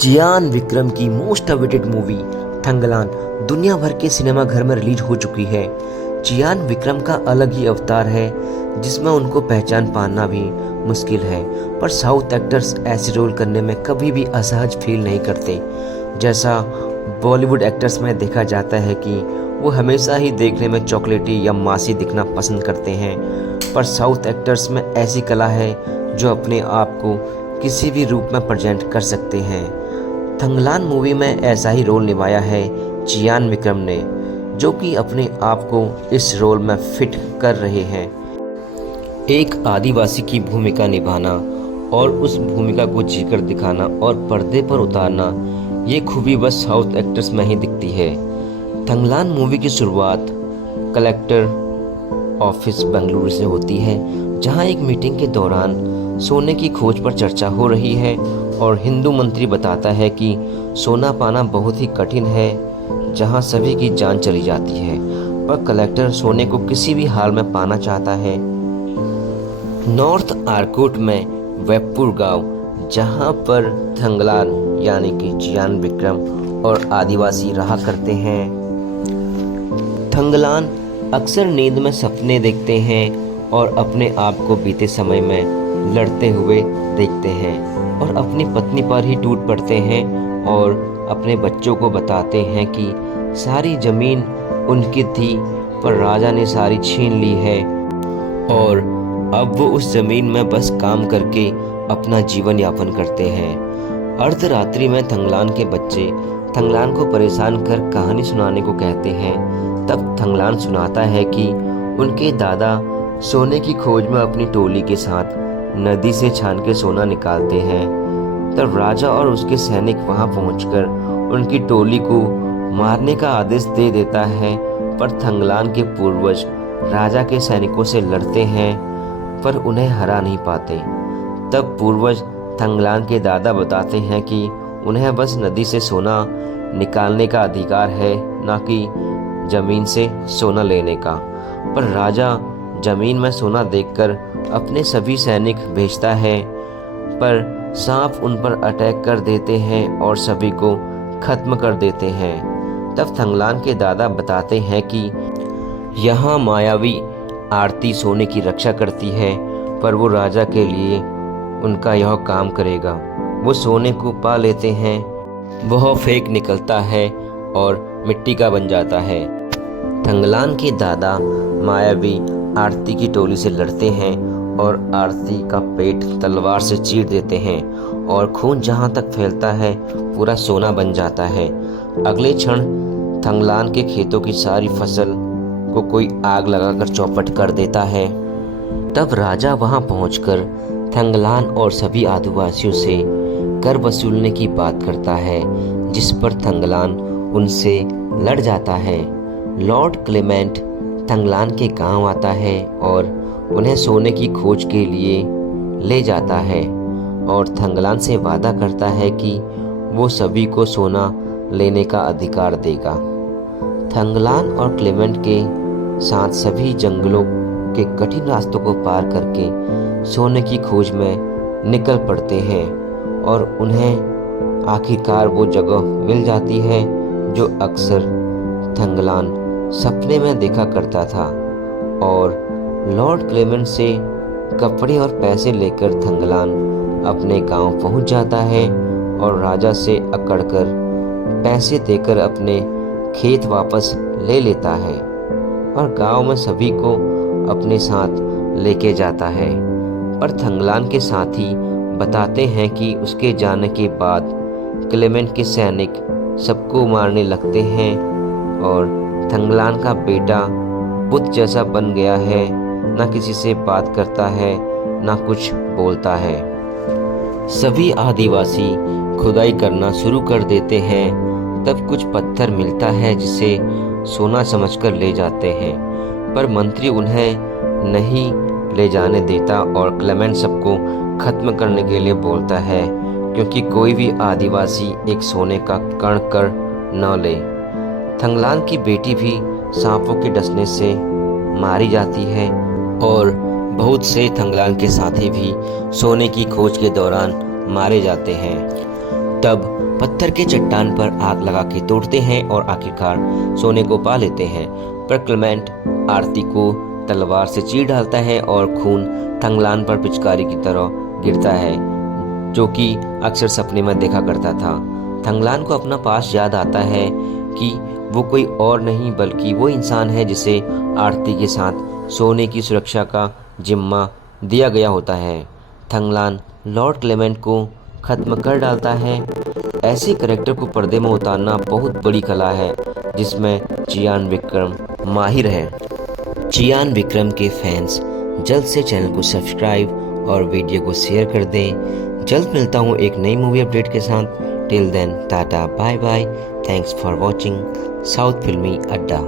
जियान विक्रम की most awaited movie Thangalaan दुनिया भर के सिनेमा घर में रिलीज हो चुकी है। जियान विक्रम का अलग ही अवतार है जिसमें उनको पहचान पाना भी मुश्किल है, पर साउथ एक्टर्स ऐसे रोल करने में कभी भी असहज फील नहीं करते। जैसा बॉलीवुड एक्टर्स में देखा जाता है कि वो हमेशा ही देखने में चॉकलेटी या मासी दिखना पसंद करते हैं, पर साउथ एक्टर्स में ऐसी कला है जो अपने आप को किसी भी रूप में प्रेजेंट कर सकते हैं। थंगलान मूवी में ऐसा ही रोल निभाया है जियान विक्रम ने, जो कि अपने आप को इस रोल में फिट कर रहे हैं। एक आदिवासी की भूमिका निभाना और उस भूमिका को जीकर दिखाना और पर्दे पर उतारना, ये खूबी बस साउथ एक्टर्स में ही दिखती है। थंगलान मूवी की शुरुआत कलेक्टर ऑफिस बेंगलुरु से होती है, जहां एक मीटिंग के दौरान सोने की खोज पर चर्चा हो रही है और हिंदू मंत्री बताता है कि सोना पाना बहुत ही कठिन है, जहां सभी की जान चली जाती है, पर कलेक्टर सोने को किसी भी हाल में पाना चाहता है। नॉर्थ आर्कोट में वेपुर गांव, जहां पर थंगलान यानी कि जियान विक्रम और आदिवासी रहा करते हैं। थंगलान अक्सर नींद में सपने देखते हैं और अपने आप को बीते समय में लड़ते हुए देखते हैं और अपनी पत्नी पर ही टूट पड़ते हैं और अपने बच्चों को बताते हैं कि सारी जमीन उनकी थी, पर राजा ने सारी छीन ली है और अब वो उस जमीन में बस काम करके अपना जीवन यापन करते हैं। अर्धरात्रि में थंगलान के बच्चे थंगलान को परेशान कर कहानी सुनाने को कहते हैं। तब थंगलान सुनाता है कि उनके दादा सोने की खोज में अपनी टोली के साथ नदी से छान के सोना निकालते हैं। तब राजा और उसके सैनिक वहां पहुंचकर उनकी टोली को मारने का आदेश दे देता है, पर थंगलान के पूर्वज राजा के सैनिकों से लड़ते हैं पर उन्हें हरा नहीं पाते। तब पूर्वज थंगलान के दादा बताते हैं कि उन्हें बस नदी से सोना निकालने का अधिकार है, न कि जमीन से सोना लेने का। पर राजा जमीन में सोना देखकर अपने सभी सैनिक भेजता है, पर सांप उन पर अटैक कर देते हैं और सभी को खत्म कर देते हैं। तब थंगलान के दादा बताते हैं कि यहाँ मायावी आरती सोने की रक्षा करती है, पर वो राजा के लिए उनका यह काम करेगा। वो सोने को पा लेते हैं, वह फेंक निकलता है और मिट्टी का बन जाता है। थंगलान के दादा मायावी आरती की टोली से लड़ते हैं और आरती का पेट तलवार से चीर देते हैं और खून जहां तक फैलता है पूरा सोना बन जाता है। अगले क्षण थंगलान के खेतों की सारी फसल को कोई आग लगाकर चौपट कर देता है। तब राजा वहां पहुंचकर थंगलान और सभी आदिवासियों से कर वसूलने की बात करता है, जिस पर थंगलान उनसे लड़ जाता है। लॉर्ड क्लेमेंट थंगलान के गांव आता है और उन्हें सोने की खोज के लिए ले जाता है और थंगलान से वादा करता है कि वो सभी को सोना लेने का अधिकार देगा। थंगलान और क्लेमेंट के साथ सभी जंगलों के कठिन रास्तों को पार करके सोने की खोज में निकल पड़ते हैं और उन्हें आखिरकार वो जगह मिल जाती है जो अक्सर थंगलान सपने में देखा करता था। और लॉर्ड क्लेमेंट से कपड़े और पैसे लेकर थंगलान अपने गांव पहुंच जाता है और राजा से अकड़कर पैसे देकर अपने खेत वापस ले लेता है और गांव में सभी को अपने साथ लेके जाता है। पर थंगलान के साथी बताते हैं कि उसके जाने के बाद क्लेमेंट के सैनिक सबको मारने लगते हैं और थंगलान का बेटा बुत जैसा बन गया है, ना किसी से बात करता है ना कुछ बोलता है। सभी आदिवासी खुदाई करना शुरू कर देते हैं। तब कुछ पत्थर मिलता है जिसे सोना समझकर ले जाते हैं, पर मंत्री उन्हें नहीं ले जाने देता और क्लेमेंट सबको खत्म करने के लिए बोलता है, क्योंकि कोई भी आदिवासी एक सोने का कण कर न ले। थंगलान की बेटी भी सांपों के डसने से मारी जाती है और बहुत से थंगलान के साथी भी सोने की खोज के दौरान मारे जाते हैं। तब पत्थर के चट्टान पर आग लगा के तोड़ते हैं और आखिरकार सोने को पा लेते हैं। पर क्लेमेंट आरती को तलवार से चीर डालता है और खून थंगलान पर पिचकारी की तरह गिरता है, जो कि अक्सर सपने में देखा करता था। थंगलान को अपना पास याद आता है कि वो कोई और नहीं बल्कि वो इंसान है जिसे आरती के साथ सोने की सुरक्षा का जिम्मा दिया गया होता है। थंगलान लॉर्ड क्लेमेंट को ख़त्म कर डालता है। ऐसे करैक्टर को पर्दे में उतारना बहुत बड़ी कला है, जिसमें चियान विक्रम माहिर है। चियान विक्रम के फैंस जल्द से चैनल को सब्सक्राइब और वीडियो को शेयर कर दें। जल्द मिलता हूँ एक नई मूवी अपडेट के साथ। Till then tata bye bye. Thanks for watching South Filmi अड्डा।